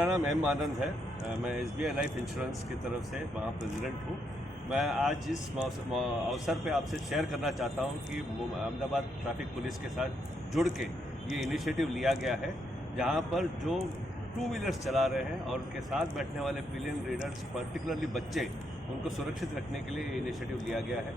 मेरा नाम एम आनंद है। मैं SBI लाइफ इंश्योरेंस की तरफ से वहाँ प्रेसिडेंट हूँ। मैं आज इस अवसर पे आपसे शेयर करना चाहता हूँ कि अहमदाबाद ट्रैफिक पुलिस के साथ जुड़ के ये इनिशिएटिव लिया गया है, जहाँ पर जो टू व्हीलर्स चला रहे हैं और उनके साथ बैठने वाले पिलियन रीडर्स, पर्टिकुलरली बच्चे, उनको सुरक्षित रखने के लिए ये इनिशिएटिव लिया गया है।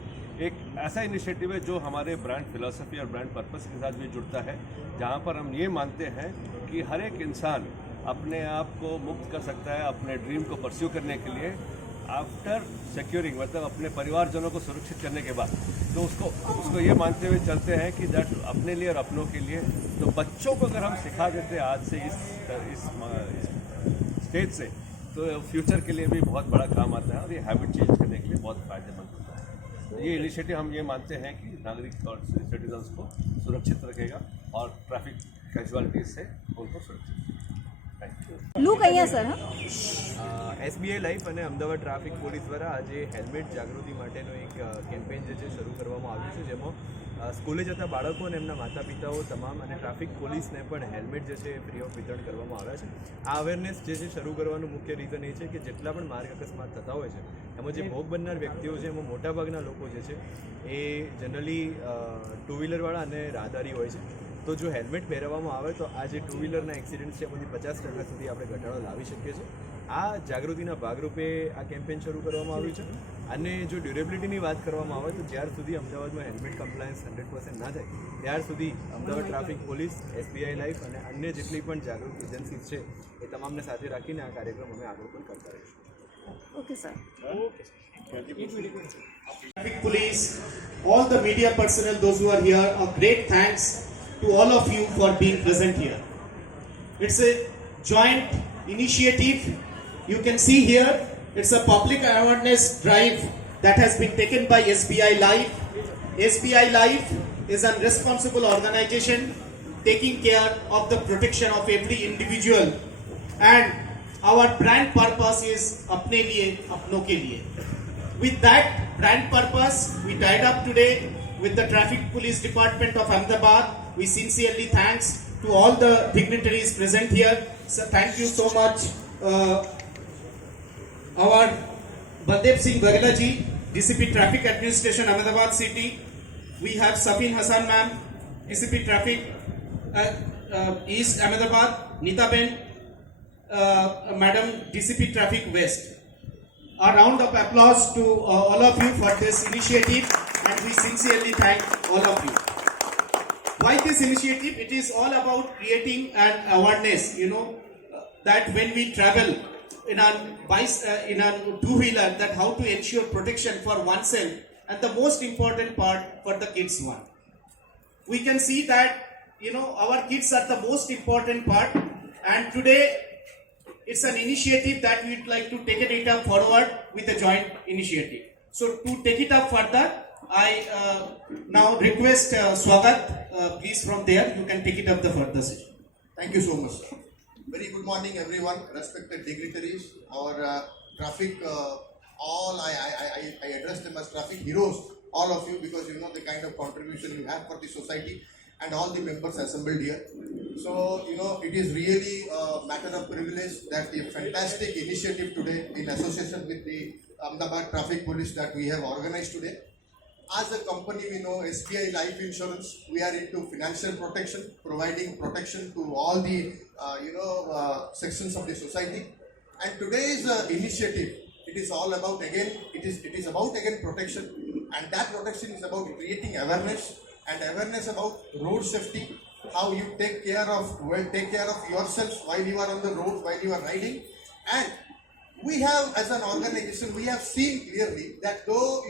एक ऐसा इनिशिएटिव है जो हमारे ब्रांड फिलॉसफी और ब्रांड पर्पस के साथ भी जुड़ता है, जहाँ पर हम ये मानते हैं कि हर एक इंसान अपने आप को मुक्त कर सकता है अपने ड्रीम को परस्यू करने के लिए, आफ्टर सिक्योरिंग, मतलब अपने परिवारजनों को सुरक्षित करने के बाद। तो उसको ये मानते हुए चलते हैं कि दैट अपने लिए और अपनों के लिए। तो बच्चों को अगर हम सिखा देते हैं आज से इस स्टेज से, तो फ्यूचर के लिए भी बहुत बड़ा काम आता है और ये हैबिट चेंज करने के लिए बहुत फ़ायदेमंद होता है। तो ये इनिशिएटिव हम ये मानते हैं कि नागरिक और सिटीजन्स को सुरक्षित रखेगा और ट्रैफिक कैजुअलिटीज से उनको सुरक्षित। લુક અહીંયા સર SBI લાઈફ અને અમદાવાદ ટ્રાફિક પોલીસ દ્વારા આજે હેલ્મેટ જાગૃતિ માટેનો એક કેમ્પેન જે છે શરૂ કરવામાં આવ્યું છે, જેમાં સ્કૂલે જતા બાળકો અને એમના માતા પિતાઓ તમામ અને ટ્રાફિક પોલીસને પણ હેલ્મેટ જે છે એ ફ્રી ઓફ વિતરણ કરવામાં આવ્યા છે। આ અવેરનેસ જે છે શરૂ કરવાનું મુખ્ય રીઝન એ છે કે જેટલા પણ માર્ગ અકસ્માત થતા હોય છે એમાં જે ભોગ બનનાર વ્યક્તિઓ છે એમાં મોટાભાગના લોકો જે છે એ જનરલી ટુ વ્હીલરવાળા અને રાહદારી હોય છે। તો જો હેલ્મેટ પહેરવામાં આવે તો આ જે ટુ વ્હીલરના એક્સિડન્ટ છે એમાંથી 50% સુધી આપણે ઘટાડો લાવી શકીએ છીએ। આ જાગૃતિના ભાગરૂપે આ કેમ્પેન શરૂ કરવામાં આવ્યું છે। અને જો ડ્યુરેબિલિટીની વાત કરવામાં આવે તો જ્યાર સુધી અમદાવાદમાં હેલ્મેટ કમ્પ્લાયન્સ 100% ના થાય ત્યાર સુધી Ahmedabad traffic police, SBI life અને અન્ય જેટલી પણ જાગૃત એજન્સીઝ છે એ તમામને સાથે રાખીને આ કાર્યક્રમ અમે આગળ પણ કરતા રહીશું। Okay sir. Traffic police, all the media personnel, those who are here, a great thanks to all of you for being present here. It's a joint initiative. You can see here, it's a public awareness drive that has been taken by SBI Life. SBI Life is a responsible organization taking care of the protection of every individual, and our brand purpose is apne liye apno ke liye. With that brand purpose, we tied up today with the Traffic Police Department of Ahmedabad. We sincerely thanks to all the dignitaries present here. So thank you so much. Our Baldev Singh Bagla ji, DCP Traffic Administration, Ahmedabad City. We have Safin Hassan ma'am, DCP Traffic East Ahmedabad. Nita Ben, Madam DCP Traffic West. A round of applause to all of you for this initiative, and we sincerely thank all of you. Why this initiative? It is all about creating an awareness, that when we travel in a two-wheeler, that how to ensure protection for oneself, and the most important part for the kids one. We can see that, our kids are the most important part, and today it's an initiative that we'd like to take it up forward with a joint initiative. So to take it up further, I now request Swagat, please from there, you can take it up the further session. Thank you so much, sir. Very good morning, everyone, respected dignitaries, our traffic, all I address them as traffic heroes, all of you, because you know the kind of contribution you have for the society and all the members assembled here. So, it is really a matter of privilege that the fantastic initiative today in association with the Ahmedabad Traffic Police that we have organized today. As a company, we know SBI Life Insurance, we are into financial protection, providing protection to all the, sections of the society. And today's initiative, it is all about it is about protection, and that protection is about creating awareness, and awareness about road safety, how you take care of yourself while you are on the road, while you are riding. And we have, as an organization, we have seen clearly that though,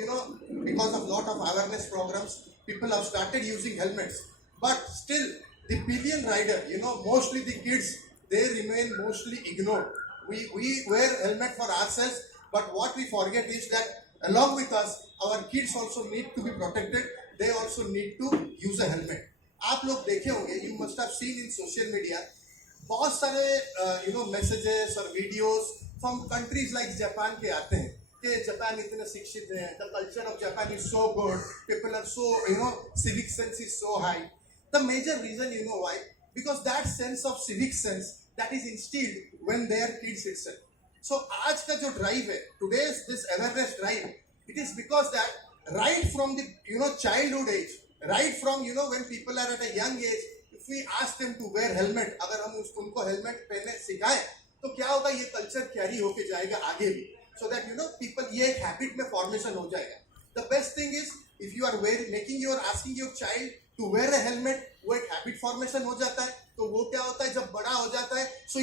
because of lot of awareness programs, people have started using helmets, but still the pillion rider, mostly the kids, they remain mostly ignored. We wear helmet for ourselves, but what we forget is that along with us, our kids also need to be protected. They also need to use a helmet. आप लोग देखे होंगे, you must have seen in social media, बहुत सारे messages और videos from countries like Japan के आते हैं कि जापान इतने शिक्षित हैं, the culture of Japan is so good, people are so, civic sense is so high. The major reason, why? Because that sense of civic sense that is instilled when they are kids itself. So आज का जो drive है, today's this awareness drive, it is because that right from the childhood age, right from when people are at a young age, if we ask them to wear helmet, अगर हम उनको helmet पहनने सिखाएं तो क्या होगा, ये culture carry होके जाएगा आगे भी, so that people ये एक habit में formation हो जाएगा. The best thing is if you are asking your child to wear a helmet, वो एक हैबिट फॉर्मेशन हो जाता है. तो वो क्या होता है जब बड़ा हो जाता है, सो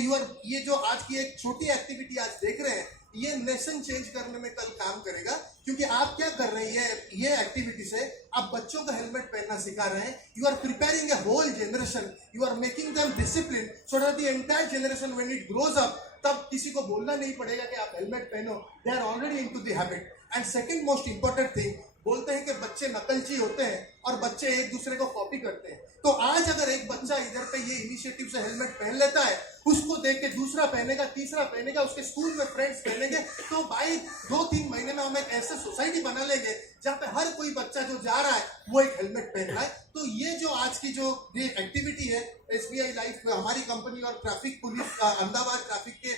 ये जो आज की एक छोटी एक्टिविटी आज देख रहे हैं, ये नेशन चेंज करने में कल काम करेगा. क्योंकि आप क्या कर रहे हैं, ये एक्टिविटी से आप बच्चों को हेलमेट पहनना सिखा रहे हैं. You are preparing a whole generation, you are making them discipline, so that the entire generation when it grows up, तब किसी को बोलना नहीं पड़ेगा कि आप हेलमेट पहनो. They are already into the habit. And second most important thing, बोलते हैं कि बच्चे नकलची होते हैं और बच्चे एक दूसरे को कॉपी करते हैं. तो आज अगर एक बच्चा इधर पे ये इनिशिएटिव से हेलमेट पहन लेता है, उसको देख के दूसरा पहनेगा, तीसरा पहनेगा, उसके स्कूल में फ्रेंड्स पहनेंगे, तो भाई 2-3 महीने में हम एक ऐसे सोसाइटी बना लेंगे जहाँ पे हर कोई बच्चा जो जा रहा है वो एक हेलमेट पहन रहा है. तो ये जो आज की जो ये एक्टिविटी है SBI लाइफ में हमारी कंपनी और ट्रैफिक पुलिस अहमदाबाद ट्रैफिक के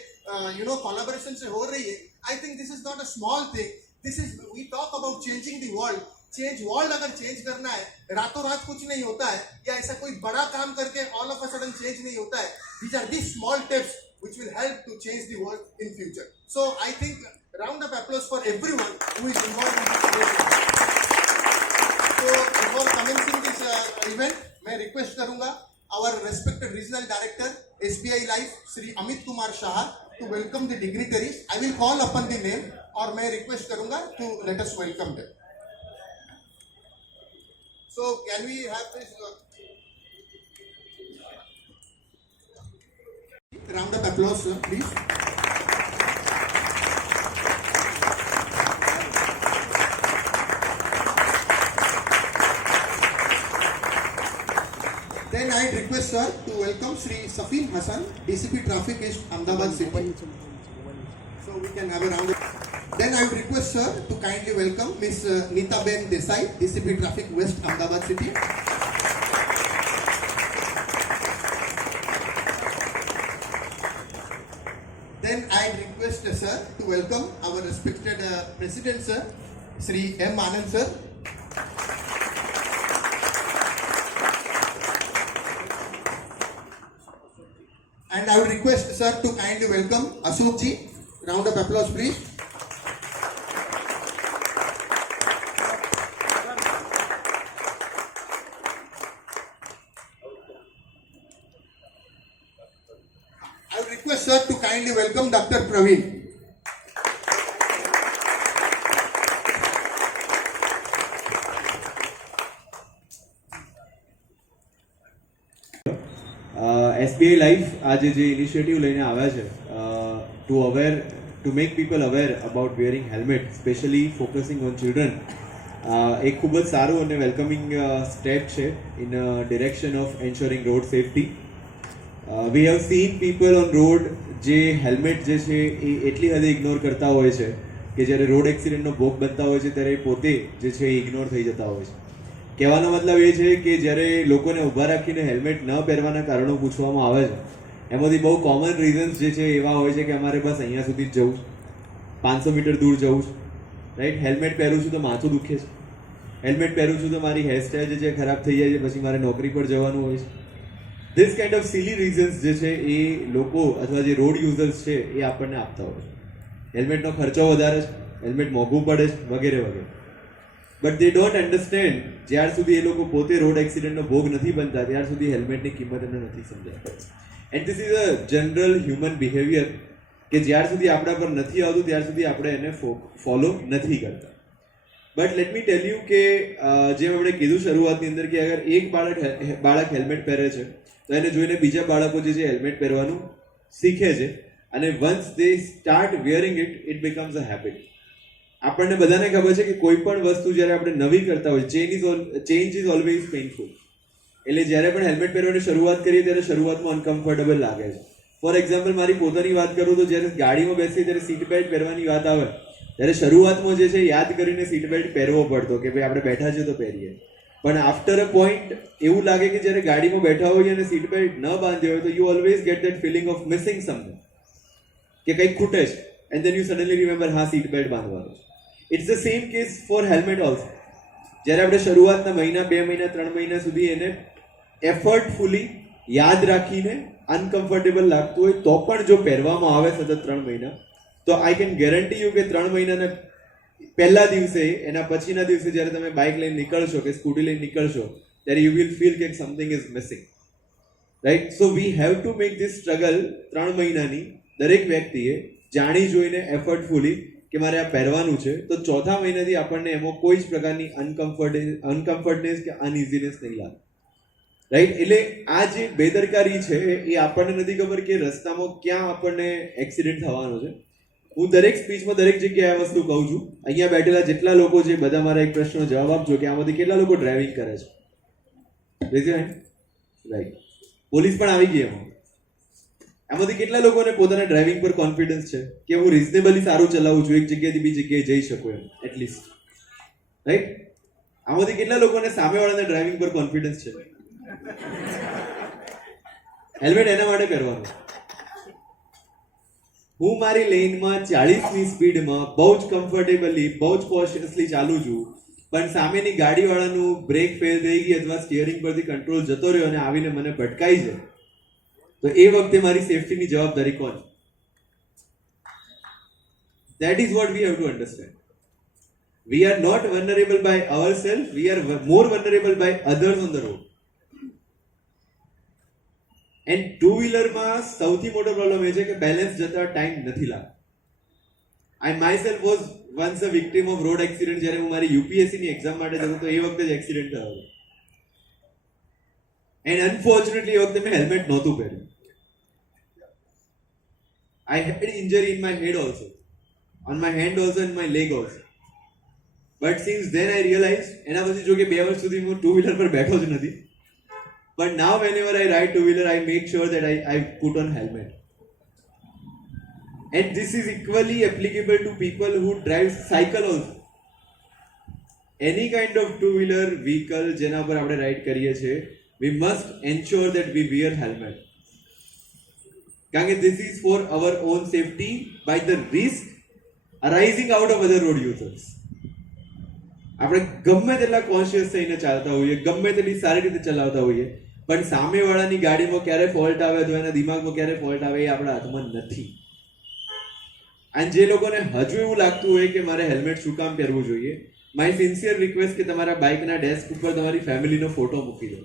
कोलैबोरेशन से हो रही है. I think this is not a small thing. This is, we talk about changing the world. World अगर चेंज करना है, रातों रात कुछ नहीं होता है, या ऐसा कोई बड़ा काम करके all of a sudden change नहीं होता है. These are these small steps which will help to change the world in future. So I think round of applause for everyone who is involved in this initiative. So before commencing this event, मैं रिक्वेस्ट करूंगा our respected regional director SBI Life Shri अमित कुमार Shah to welcome the dignitaries. I will call upon the name और मैं रिक्वेस्ट करूंगा to let us welcome them. So can we have this round of applause, sir, please? Then I request sir to welcome Shri Safin Hassan, DCP Traffic East, Ahmedabad City. So we can have a round of. Then I would request sir to kindly welcome Miss Nita Ben Desai, DCP Traffic West, Ahmedabad City. Then I request sir to welcome our respected President sir, Shri M. Anand sir. And I would request sir to kindly welcome Ashok ji. Round of applause please. I would request sir to kindly welcome Dr. Praveen. SBI life આજે જે initiative લઈને આવ્યા છે to make people aware about wearing helmet, specially focusing on children, એક ખૂબ જ સારું અને વેલકમિંગ સ્ટેપ છે in direction of ensuring road safety. We have seen people on road જે હેલ્મેટ જે છે એ એટલી હદે ઇગ્નોર કરતા હોય છે કે જ્યારે રોડ એક્સિડન્ટનો ભોગ બનતા હોય છે ત્યારે પોતે જે છે એ ઇગ્નોર થઈ જતા હોય છે. કહેવાનો મતલબ એ છે કે જ્યારે લોકોને ઊભા રાખીને હેલ્મેટ ન પહેરવાના કારણો પૂછવામાં આવે છે, એમાંથી બહુ કોમન રીઝન્સ જે છે એવા હોય છે કે અમારે બસ અહીંયા સુધી જ જવું છે, 500 મીટર દૂર જવું છે, રાઈટ. હેલ્મેટ પહેરું છું તો માથું દુખે છે, હેલ્મેટ પહેરું છું તો મારી હેરસ્ટાઈલ જે છે ખરાબ થઈ જાય છે, પછી મારે નોકરી પર જવાનું હોય છે. This kind of silly reasons જે છે એ લોકો અથવા જે રોડ યુઝર્સ છે એ આપણને આપતા હોય છે. હેલ્મેટનો ખર્ચો વધારે છે, હેલ્મેટ મોંઘું પડે છે, વગેરે વગેરે. બટ દે ડોન્ટ અન્ડરસ્ટેન્ડ, જ્યાર સુધી એ લોકો પોતે રોડ એક્સિડન્ટનો ભોગ નથી બનતા ત્યાર સુધી હેલ્મેટની કિંમત એમને નથી સમજાય. And this is a general human behaviour કે જ્યાર સુધી આપણા પર નથી આવતું ત્યાર સુધી આપણે એને ફોલો નથી કરતા. But let me tell you કે જેમ આપણે કીધું શરૂઆતની અંદર કે અગર એક બાળક હેલ્મેટ પહેરે છે તો એને જોઈને બીજા બાળકો જે છે હેલ્મેટ પહેરવાનું શીખે છે, અને વન્સ દે સ્ટાર્ટ વિયરિંગ ઇટ બીકમ્સ અ હેબિટ. આપણને બધાને ખબર છે કે કોઈ પણ વસ્તુ જ્યારે આપણે નવી કરતા હોય, ચેન્જ ઇઝ ઓલવેઝ પેઇનફુલ. એટલે જ્યારે પણ હેલ્મેટ પહેરવાની શરૂઆત કરીએ ત્યારે શરૂઆતમાં અનકમ્ફર્ટેબલ લાગે છે. ફોર એક્ઝામ્પલ મારી પોતાની વાત કરું તો જ્યારે ગાડીમાં બેસીએ ત્યારે સીટ બેલ્ટ પહેરવાની વાત આવે ત્યારે શરૂઆતમાં જે છે યાદ કરીને સીટ બેલ્ટ પહેરવો પડતો કે ભાઈ આપણે બેઠા છીએ તો પહેરીએ. પણ આફ્ટર અ પોઈન્ટ એવું લાગે કે જ્યારે ગાડીમાં બેઠા હોઈએ અને સીટ બેલ્ટ ન બાંધ્યો હોય તો you always get that feeling of missing something, કે કંઈક ખૂટે છે, and then you suddenly remember હા સીટ બેલ્ટ બાંધવાનું છે. It's the same case for helmet also. જ્યારે આપણે શરૂઆતના મહિના 2 મહિના 3 મહિના સુધી એને એફર્ટફુલી યાદ રાખીને અનકમ્ફર્ટેબલ લાગતું હોય તો પણ જો પહેરવામાં આવે સતત 3 મહિના, તો આઈ કેન ગેરંટી યુ કે 3 મહિનાના પહેલા દિવસે, એના પછીના દિવસે જ્યારે તમે બાઇક લઈને નીકળશો કે સ્કૂટી લઈને નીકળશો ત્યારે યુ વિલ ફીલ કે something is missing, right? So we have to make this struggle 3 મહિનાની દરેક વ્યક્તિએ જાણી જોઈને એફર્ટફુલી કે મારે આ પહેરવાનું છે, તો ચોથા મહિનાથી આપણને એમાં કોઈ જ પ્રકારની અનકમ્ફર્ટનેસ કે અનઇઝીનેસ નહીં લાગે, રાઈટ? એટલે આ જે બેદરકારી છે એ આપણને નથી ખબર કે રસ્તામાં ક્યાં આપણને એક્સિડન્ટ થવાનો છે. હું દરેક સ્પીચમાં દરેક જગ્યાએ આ વસ્તુ કહું છું. અહીંયા બેઠેલા જેટલા લોકો છે બધા મારા એક પ્રશ્નનો જવાબ આપજો કે આમાંથી કેટલા લોકો ડ્રાઇવિંગ કરે છે? રાઈટ, પોલીસ પણ આવી ગઈ એમાં. આમાંથી કેટલા લોકોને પોતાના ડ્રાઇવિંગ પર કોન્ફિડન્સ છે કે હું રિઝનેબલી સારું ચલાવું છું, એક જગ્યાએથી બીજી જગ્યાએ જઈ શકું એમ એટલીસ્ટ, રાઈટ? આમાંથી કેટલા લોકોને સામેવાળાને ડ્રાઇવિંગ પર કોન્ફિડન્સ છે? હેલ્મેટ એના માટે પહેરવાનું. હું મારી લેનમાં 40ની સ્પીડમાં બહુ જ કમ્ફર્ટેબલી, બહુ જ કોશિયસલી ચાલું છું, પણ સામેની ગાડીવાળાનું બ્રેક ફેલ થઈ ગઈ અથવા સ્ટીયરિંગ પરથી કંટ્રોલ જતો રહ્યો અને આવીને મને ભટકાઈ છે, તો એ વખતે મારી સેફટીની જવાબદારી કોણ? That is what we have to understand. We are not vulnerable by ourselves, we are more vulnerable by others on the road. And two wheeler માં સૌથી મોટો પ્રોબ્લેમ એ છે કે બેલેન્સ જતા ટાઈમ નથી લાગતો. I myself was once a victim of road accident. જ્યારે હું મારી UPSC ની એક્ઝામ માટે જતો તો એ વખતે જ એક્સિડન્ટ થયો. And unfortunately એ વખતે મેં હેલ્મેટ નહોતું પહેર્યું. I had injury in my head also, on my hand also and my leg also. But since then I realized, એના પછી જો કે 2 વર્ષ સુધી હું ટુ વ્હીલર પર બેઠો જ નથી. But now whenever I ride two-wheeler, I make sure that I put on helmet. And this is equally applicable to people who drive cycle also. Any kind of two-wheeler vehicle જેના પર આપણે રાઇડ કરીએ છીએ, we must ensure that we wear helmet. કારણ કે this is for our own safety by the risk arising out of other road users. આપણે ગમે તેટલા કોન્શિયસ થઈને ચાલતા હોઈએ, ગમે તેટલી સારી રીતે ચલાવતા હોઈએ, પણ સામેવાળાની ગાડીમાં ક્યારે ફોલ્ટ આવે અથવા એના દિમાગમાં ક્યારે ફોલ્ટ આવે એ આપણા હાથમાં નથી. અને જે લોકોને હજુ એવું લાગતું હોય કે મારે હેલ્મેટ શું કામ પહેરવું જોઈએ, માય સિન્સિયર રિક્વેસ્ટ કે તમારા બાઇકના ડેસ્ક ઉપર તમારી ફેમિલીનો ફોટો મૂકી દો.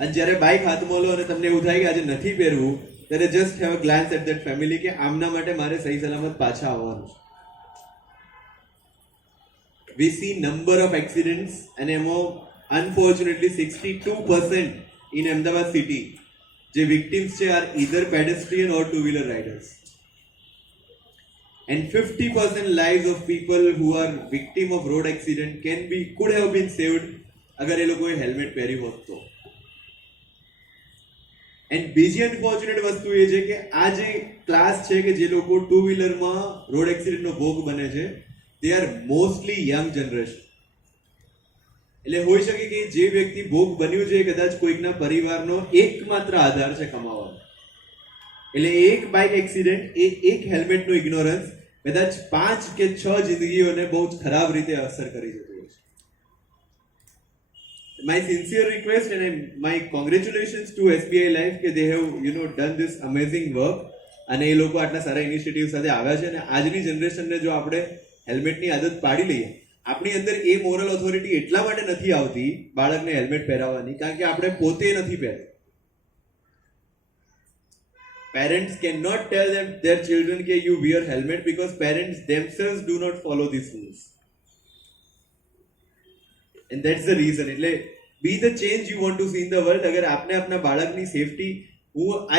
અને જ્યારે બાઇક હાથમાં લો અને તમને એવું થાય કે આજે નથી પહેરવું, ત્યારે just have a glance at that family કે આમના માટે મારે સહી સલામત પાછા આવવાનું છે. We see number of accidents and એમાં unfortunately 62% in Ahmedabad city જે victims છે are either pedestrian or two-wheeler riders. And 50% lives of people who are victim of road accident could have been saved અગર એ લોકોએ હેલ્મેટ પહેર્યું હોત તો. એન્ડ બીજી અનફોર્ચ્યુનેટ વસ્તુ એ છે કે આ જે ક્લાસ છે કે જે લોકો ટુ વ્હીલરમાં રોડ એક્સિડન્ટનો ભોગ બને છે, they are mostly young generation. એટલે હોઈ શકે કે જે વ્યક્તિ ભોગ બન્યું છે કદાચ કોઈકના પરિવારનો એકમાત્ર આધાર છે કમાવાનો. એટલે એક બાઇક એક્સિડન્ટ, એક હેલ્મેટનો ઇગ્નોરન્સ કદાચ 5 કે 6 જિંદગીઓને બહુ જ ખરાબ રીતે અસર કરી જતું હોય છે. My sincere request and my congratulations to SBI Life કે they have done this amazing work અને એ લોકો આટલા સારા ઇનિશિયેટિવ સાથે આવ્યા છે. અને આજની જનરેશનને જો આપણે હેલ્મેટની આદત પાડી લઈએ, આપણી અંદર એ મોરલ ઓથોરિટી એટલા માટે નથી આવતી બાળકને હેલ્મેટ પહેરાવવાની કારણ કે આપણે પોતે નથી પહેરતા. Parents cannot tell their children કે you wear helmet because parents themselves do not follow these rules. And that's the reason. એટલે be the change you want to see in the world. અગર આપને આપના બાળકની સેફટી,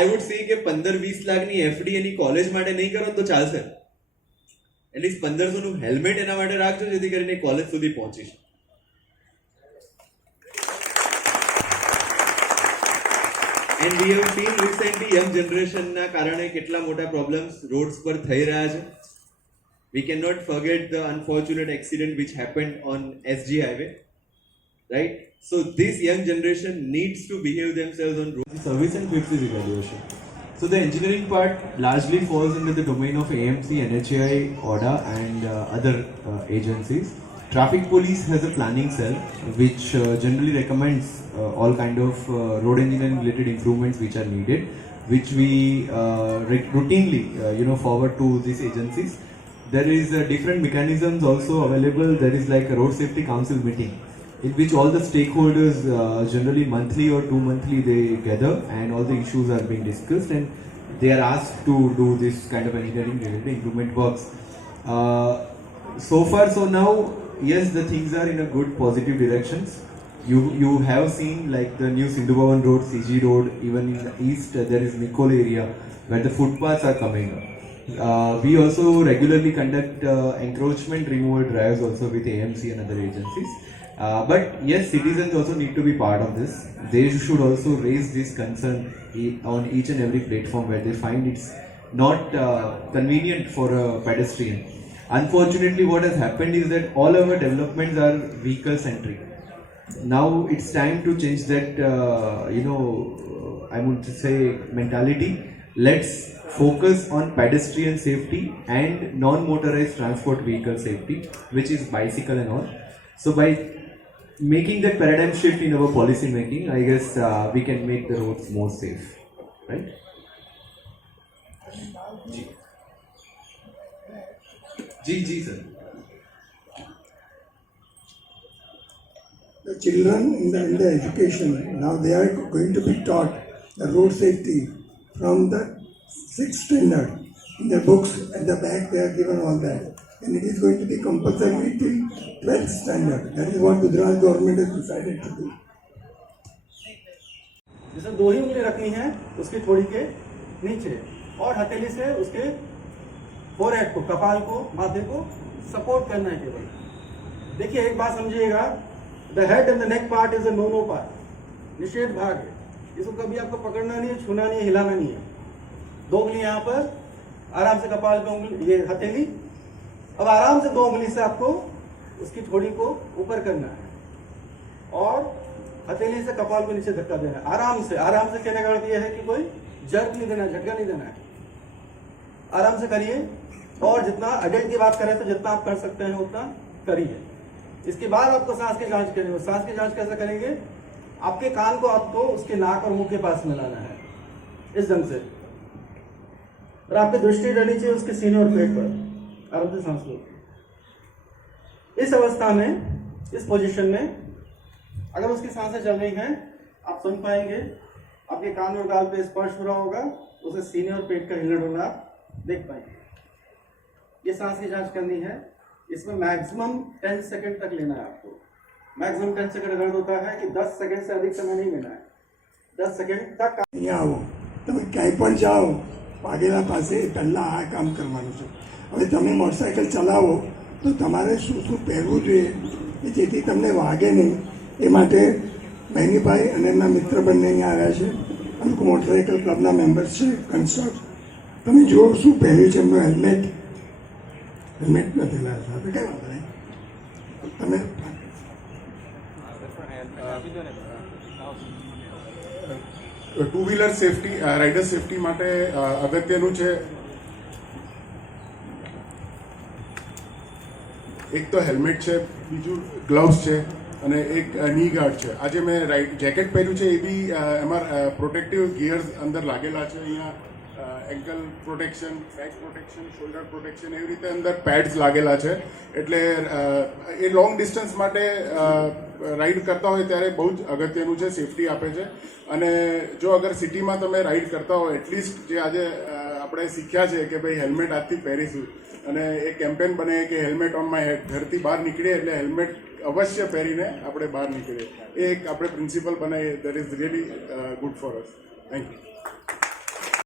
I would say કે 15-20 લાખની FD એની કોલેજ માટે નહીં કરો તો ચાલશે. એટલીસ્ટ 1500નું હેલ્મેટ એના માટે રાખજો જેથી કરીને કોલેજ સુધી પહોંચી શકે. And we have seen recently young જનરેશનના કારણે કેટલા મોટા પ્રોબ્લેમ્સ રોડ્સ પર થઈ રહ્યા છે. We can not forget the unfortunate accident which happened on SG highway. right? So this young generation needs to behave themselves on road. Service and quick physics evaluation. So the engineering part largely falls into the domain of AMC, NHAI, ODA and other agencies. Traffic police has a planning cell which generally recommends all kind of road engineering related improvements which are needed, which we routinely forward to these agencies. There is different mechanisms also available. There is like a road safety council meeting in which all the stakeholders generally monthly or 2 monthly they gather and all the issues are being discussed and they are asked to do this kind of engineering related improvement works. So far so now, yes, the things are in a good positive directions. You have seen like the new Sindhu Bhavan Road, CG Road, even in the east there is Nicole area where the footpaths are coming up. We also regularly conduct encroachment removal drives also with AMC and other agencies. But yes, citizens also need to be part of this. They should also raise this concern on each and every platform where they find it's not convenient for a pedestrian. Unfortunately, what has happened is that all our developments are vehicle centric. Now it's time to change that, I would say mentality. Let's focus on pedestrian safety and non-motorized transport vehicle safety, which is bicycle and all. So by making that paradigm shift in our policy making, I guess we can make the roads more safe, right? G sir. The children in the education, now they are going to be taught the road safety from the 6th standard. In the books at the back they are given all that. And it is going to be compulsory till 12th standard. That is what Gujarat government has decided to do. जैसे 2 ही उंगली रखनी है उसकी थोड़ी के नीचे और हथेली से उसके फोरहेड को, कपाल को, माथे को सपोर्ट करना है केवल. देखिए एक बात समझिएगा, the head and the neck part is a no part, निषेध भाग है. इसको कभी आपको पकड़ना नहीं है, छूना नहीं है, हिलाना नहीं है. 2 उंगली यहाँ पर, आराम से कपाल पे उंगली, ये हथेली. अब आराम से 2 उंगली से आपको उसकी थोड़ी को ऊपर करना है और हथेली से कपाल को नीचे धक्का देना है. आराम से कहने का अर्थ यह है कि कोई जर्क नहीं देना, झटका नहीं देना है. आराम से करिए और जितना अडल्ट की बात करें तो जितना आप कर सकते हैं उतना करिए. इसके बाद आपको सांस की जांच करनी है. सांस की जांच कैसे करेंगे? आपके कान को आपको उसके नाक और मुंह के पास में लाना है इस ढंग से, और आपकी दृष्टि रहनी चाहिए उसके सीने और पेट पर. आराम से सांस लो. इस अवस्था में, इस पोजीशन में अगर उसकी सांसें चल रही हैं आप सुन पाएंगे. आपके कान और गाल पे स्पर्श हो रहा होगा, उसे सीने और पेट का हिलना डुलना देख पाएंगे. ये सांस की जांच करनी है. इसमें मैक्सिमम 10 सेकंड तक लेना है आपको. मैक्सिमम 10 सेकंड दर्द होता है कि 10 सेकंड से अधिक समय नहीं लेना है. 10 સેકન્ડ તક અહીંયા આવો, તમે ક્યાંય પણ જાઓ, વાઘેલા પાસે પહેલાં આ કામ કરવાનું છે. હવે તમે મોટરસાઇકલ ચલાવો તો તમારે શું પહેરવું જોઈએ કે જેથી તમને વાગે નહીં. એ માટે બહેનીભાઈ અને એમના મિત્ર બંને અહીંયા આવ્યા છે. આ લોકો મોટરસાઇકલ ક્લબના મેમ્બર્સ છે, કન્સર્ટ. તમે જુઓ શું પહેર્યું છે એમનું હેલ્મેટ નથી લાવ્યા સાથે, કંઈ વાંધો નહીં. તમે two wheeler safety, rider safety માટે અગત્યનું છે એક તો હેલ્મેટ છે, બીજું ગ્લવ્સ છે અને એક ની ગાર્ડ છે. આજે મેં જેકેટ પહેર્યું છે એ બી એમાં પ્રોટેક્ટિવ ગિયર્સ અંદર લાગેલા છે. અહીંયા ankle protection, back protection, shoulder protection, એવી રીતે અંદર પેડ્સ લાગેલા છે. એટલે એ લોંગ ડિસ્ટન્સ માટે રાઈડ કરતા હોય ત્યારે બહુ જ અગત્યનું છે, સેફટી આપે છે. અને જો અગર સિટીમાં તમે રાઈડ કરતા હો, એટલીસ્ટ જે આજે આપણે શીખ્યા છે કે ભાઈ હેલ્મેટ આજથી પહેરીશું અને એક કેમ્પેન બને કે હેલ્મેટ ઓન માય હેડ, ઘરથી બહાર નીકળીએ એટલે હેલ્મેટ અવશ્ય પહેરીને આપણે બહાર નીકળીએ. એ એક આપણે પ્રિન્સિપલ બનાવીએ, that is really good for us. Thank you.